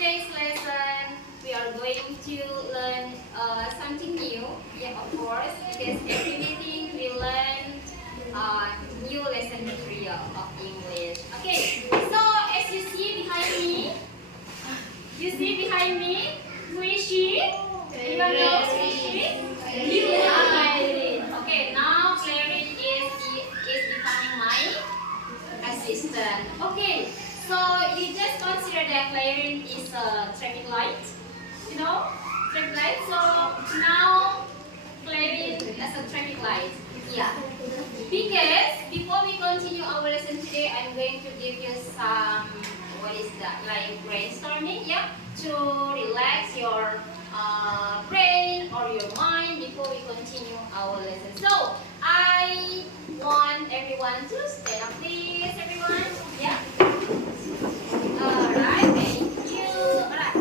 today's lesson, we are going to learn something new. Yeah, of course, because every meeting we learn new lesson material of English. Okay, so as you see behind me, who is she? Anyone knows who is she? Clarin. Okay, now Clarin is becoming my assistant. Okay, so you just consider that Clarin is a traffic light, you know, traffic light. So now Clarin as a traffic light. Yeah. Because before we continue our lesson today, I'm going to give you some what is that, like brainstorming, yeah, to relax your brain or your mind before we continue our lesson. So I want everyone to stand up, please, everyone. Yeah. Alright, thank you. Alright.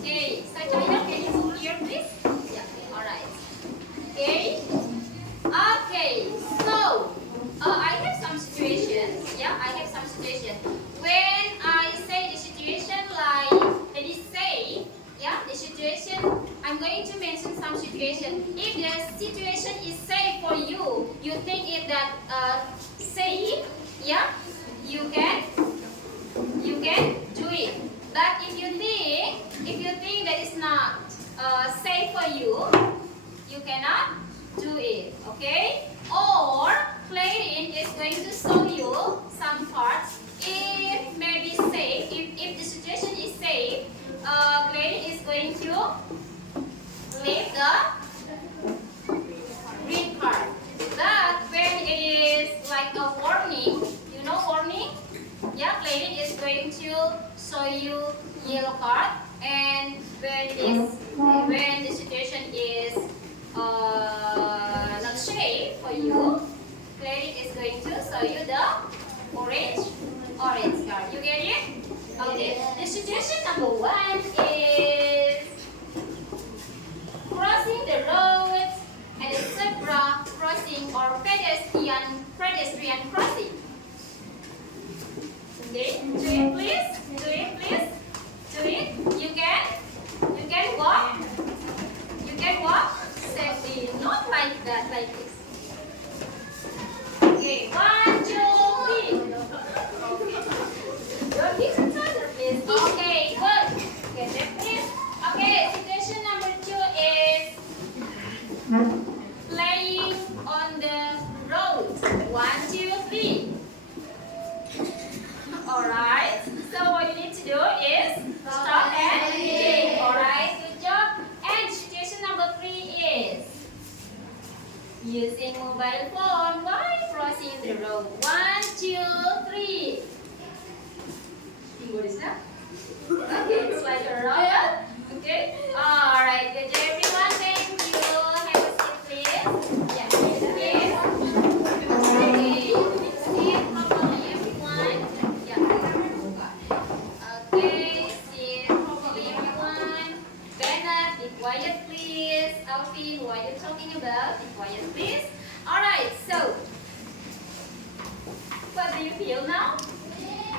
Okay, Sajaya, can you move here, please? Yeah, alright. Okay. Okay, so I have some situations. Yeah, I have some situations. When I say the situation, like let me say, yeah, the situation, I'm going to mention some situation. If the situation is safe for you, you think it that safe, yeah, you can do it. But if you think that is not safe for you, you cannot do it. Okay? Or Clarin is going to show you some parts. If maybe safe, if the situation is safe, Clarin is going to leave the green part. But when it is like a warning, you know warning? Yeah, Clarin is going to show you yellow part. And when the situation is not safe for you, Clarin is going to show you the orange card. You get it? Okay. The situation number 1 is crossing the road at a zebra crossing or pedestrian crossing. Okay, do it please. Do it. You can walk. You can walk safely, not like that, like this. Okay, 1, 2, 3. Don't hit each other, please. Okay, good. Get that, please. Okay, situation number 2 is playing on the road. 1, 2, 3. Alright, so what you need to do is stop and think. Alright, good job. And situation number 3 is using mobile phone while crossing the road. 1, 2, 3. What is that? Okay, it's like a riot. Okay. Alright, good job everyone. Thank you. Have a seat, please. Yeah, please. Okay, sit properly, everyone. Yeah. Okay, sit properly, everyone. Bernard, be quiet, please. Alvin, what are you talking about? Be quiet, please. Alright, so what do you feel now?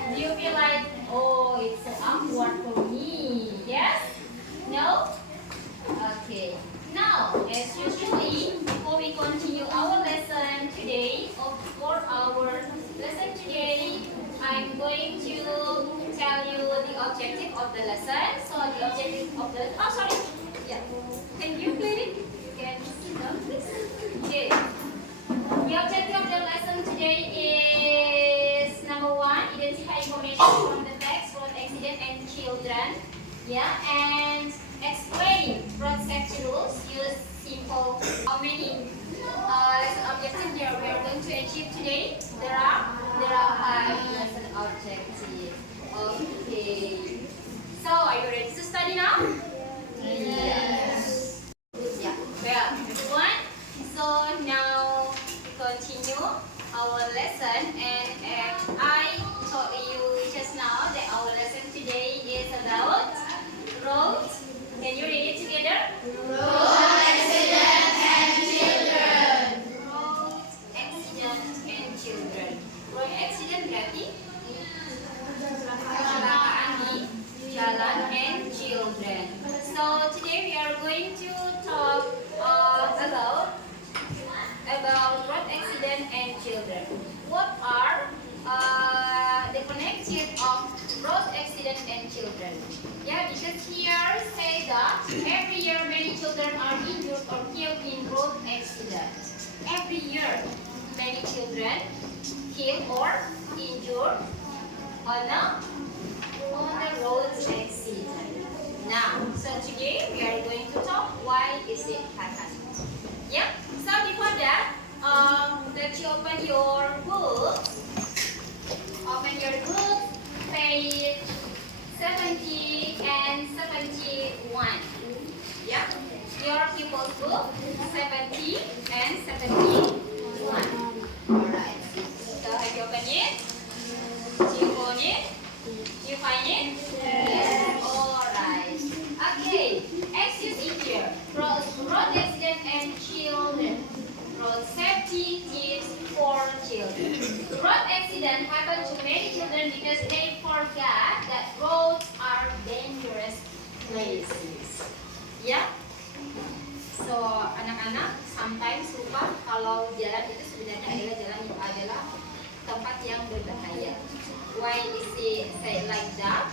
Do you feel like, oh, it's so awkward for me? Yes? No? Okay. Now, as usually, before we continue our lesson today, or for our lesson today, I'm going to tell you the objective of the lesson. So the objective of the, oh sorry, yeah. Thank you, Clarin. You can sit down, please. Okay. The objective of the lesson today is number 1, identify information from the text, road accident and children. Yeah, and explain road safety rules. Use simple. How many lesson objectives we are going to achieve today? There are 5 lesson objectives. Okay. So are you ready to study now? Yes. Yeah. Well, everyone. So now we continue our lesson, and I told you just now that our lesson today is about road. Can you read it together? Road accident and children. Road accident and children. Road accident berarti kecelakaan di jalan and children. Yeah, because here say that every year many children are injured or killed in road accidents. Every year many children killed or injured on the road accident. Now, so today we are going to talk why is it happen. Yeah. So before that, let you open your book. Open your book, page 70 and 71. Yeah. Your pupil's book 70 and 71. Alright. So have you opened it? Do you own it? Do you find it? Yes. Alright. Okay. Excuse easier. Road accident and children. Road safety tips for children. Road accident happen to many children because they forgot that roads are dangerous places. Ya. So anak-anak sometimes lupa kalau jalan itu sebenarnya adalah tempat yang berbahaya. Why is it say like that?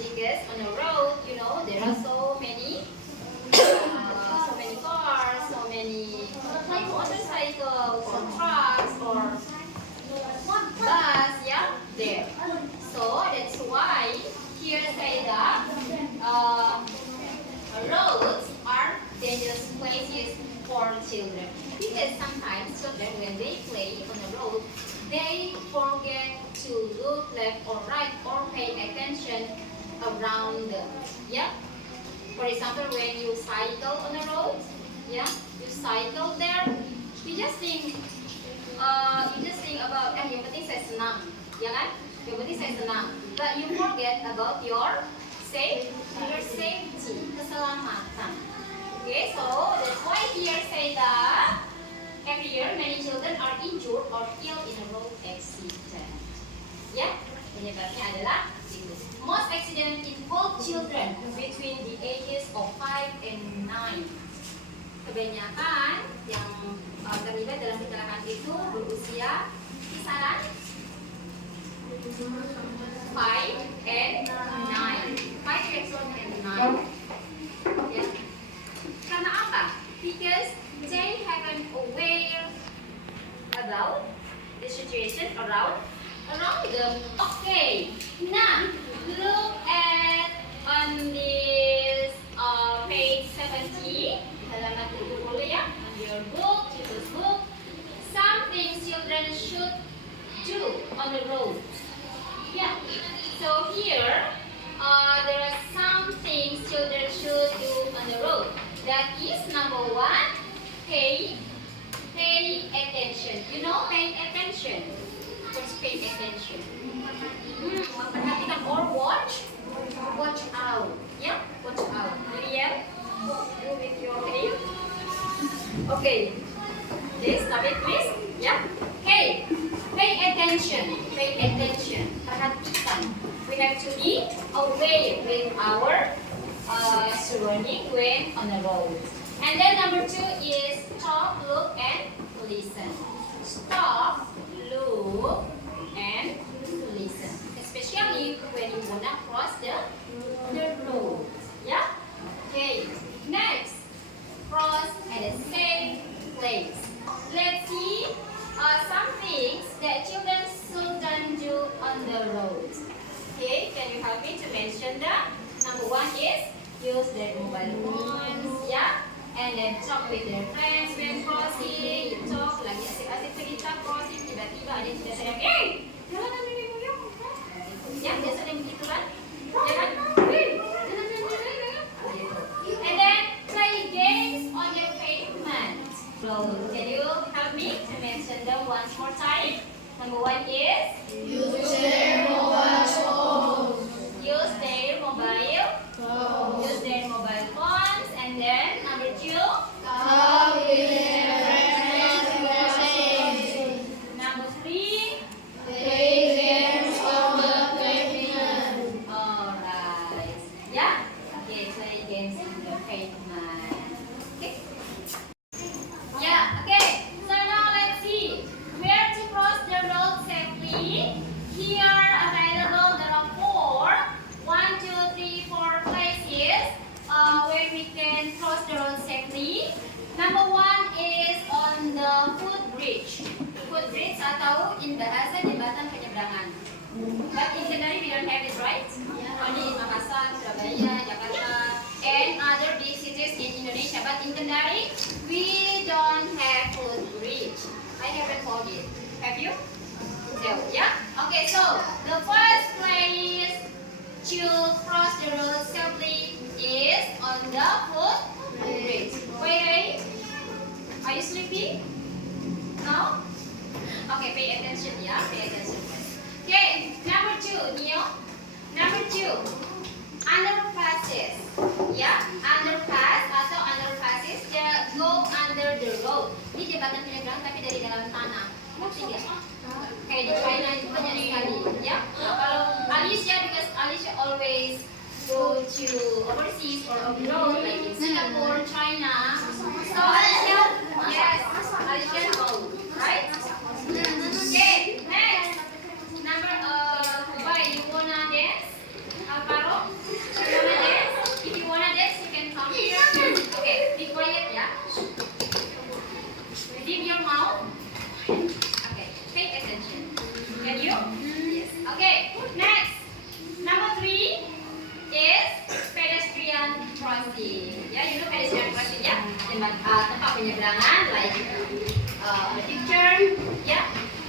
Because on the road, you know, there are so many cars, so many motorcycles, or trucks, or bus, yeah, there. So that's why here say that roads are dangerous places for children. Because sometimes children, when they play on the road, they forget to look left or right or pay attention around, yeah. For example, when you cycle on the road, yeah, you cycle there, you just think about, yang penting saya senang, ya kan? Yang penting saya senang. But you forget about your safety, keselamatan. Okay, so that's why here say that every year many children are injured or killed in a road accident. Ya, penyebabnya adalah itu. Most accidents involve children between the ages of 5 and 9. Kebanyakan yang terlibat dalam kecelakaan itu berusia kisaran 5 and 9. 5 years old and 9. Ya. Karena apa? Because they haven't aware about the situation around them. Okay. Now, look at on this page 70, halaman 70 ya, on your book, children's book. Some things children should do on the road. Yeah. So here, there are some things children should do on the road. That is number 1, pay attention. You know, pay attention. What's pay attention? Memperhatikan or watch out. Yeah, watch out. Miriam, you with your name. Okay. Please stop it, please. Yeah. Hey, pay attention. Pay attention. Perhatikan. We have to be aware with our surrounding when on the road. And then number 2 is stop, look, and listen. Stop, look, and listen. Especially when you wanna cross the road. Yeah? Okay. Next, cross at the same place. Let's see some things that children shouldn't do on the road. Okay, can you help me to mention that? Number 1 is use their mobile phones, yeah, and then talk with their friends when crossing. You talk lagi asik-asik cerita crossing, tiba-tiba ada yang tidak sadar, jangan ambil minum, ya, biasa ada yang begitu kan, ya kan, and then play games on your pavement. So, can you help me to mention them once more time? Number 1 is Use their mobile phones. use their mobile phones, and then number 2, Talk with their friends when crossing. number 3, Play games on the pavement. jauh ya. Okay, so the first place to cross the road safely is on the footbridge. Wait, are you sleepy? No? Okay, pay attention ya, pay attention. Okay, number 2, Neo. Number 2, underpasses. Ya, underpass atau underpasses go under the road. Ini jembatan penyeberangan tapi dari dalam tanah. Ngerti nggak? Kayak di China itu banyak sekali. Ya, nah, kalau Alicia, because Alicia always go to overseas or abroad, like in Singapore, China. So Alicia, yes, Alicia know, right? Okay, next. Number why you wanna dance? Alvaro, you wanna dance? If you wanna dance, you can come here. Okay, be quiet ya. Zip your mouth. Okay, pay attention. Can you? Yes. Okay, next. Number 3 is pedestrian crossing. Ya, you know pedestrian crossing ya? Tempat penyeberangan, like on the picture, ya.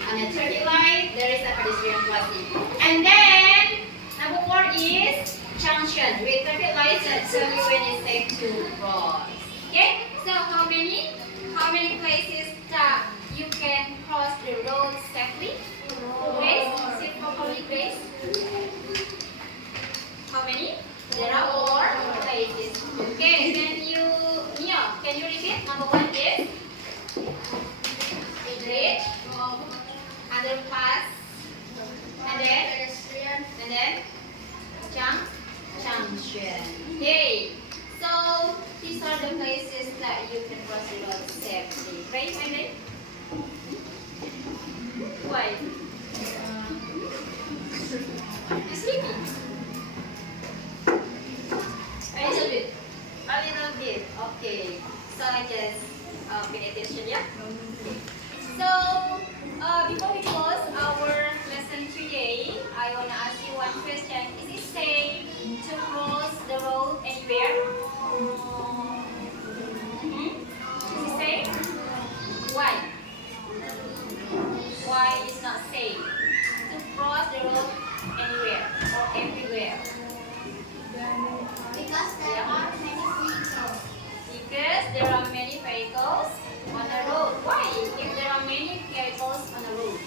On the traffic light, there is a pedestrian crossing. And then number 4 is junction with traffic lights that tell you when it's safe to cross. Okay, so how many places that you can cross the road safely? Grace, sit properly, Grace. How many? There are 4 places. Okay, can you repeat? Number 1 is bridge, underpass, and then junction. Okay, so these are the places that you can cross the road safely. Right? Why? You sleepy? A little bit. Okay. So just pay attention, yeah. Okay. So before we close our lesson today, I wanna ask you one question. Is it safe to cross the road anywhere? Is it safe? Why? Why is not safe to cross the road anywhere or everywhere? Because there are many vehicles. Because there are many vehicles on the road. Why? If there are many vehicles on the road,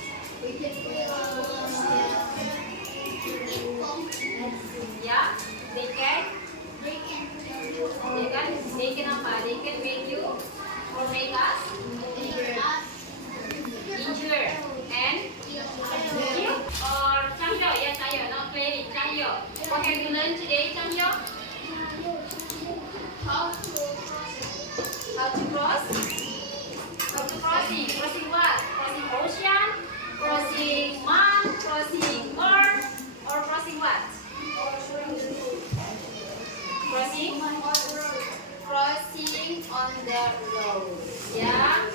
We can yeah, they can apa? They can make you or make us injured and kill or Changhyo, yes, Changhyo, not playing Changhyo. What have you learned today, Changhyo? how to How to cross? How to crossing? Crossing what? Crossing ocean? Crossing mud? Crossing earth? Or crossing what? Crossing? Crossing on the road. Yeah?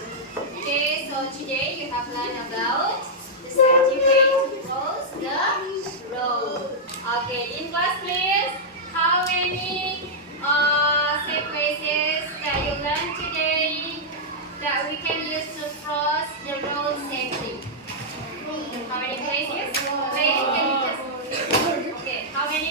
Okay, so today you have learned about the safety way to cross the road. Okay, in class please, how many safe places that you learned today that we can use to cross the road safely? How many places? Ladies, can you just... Okay, how many?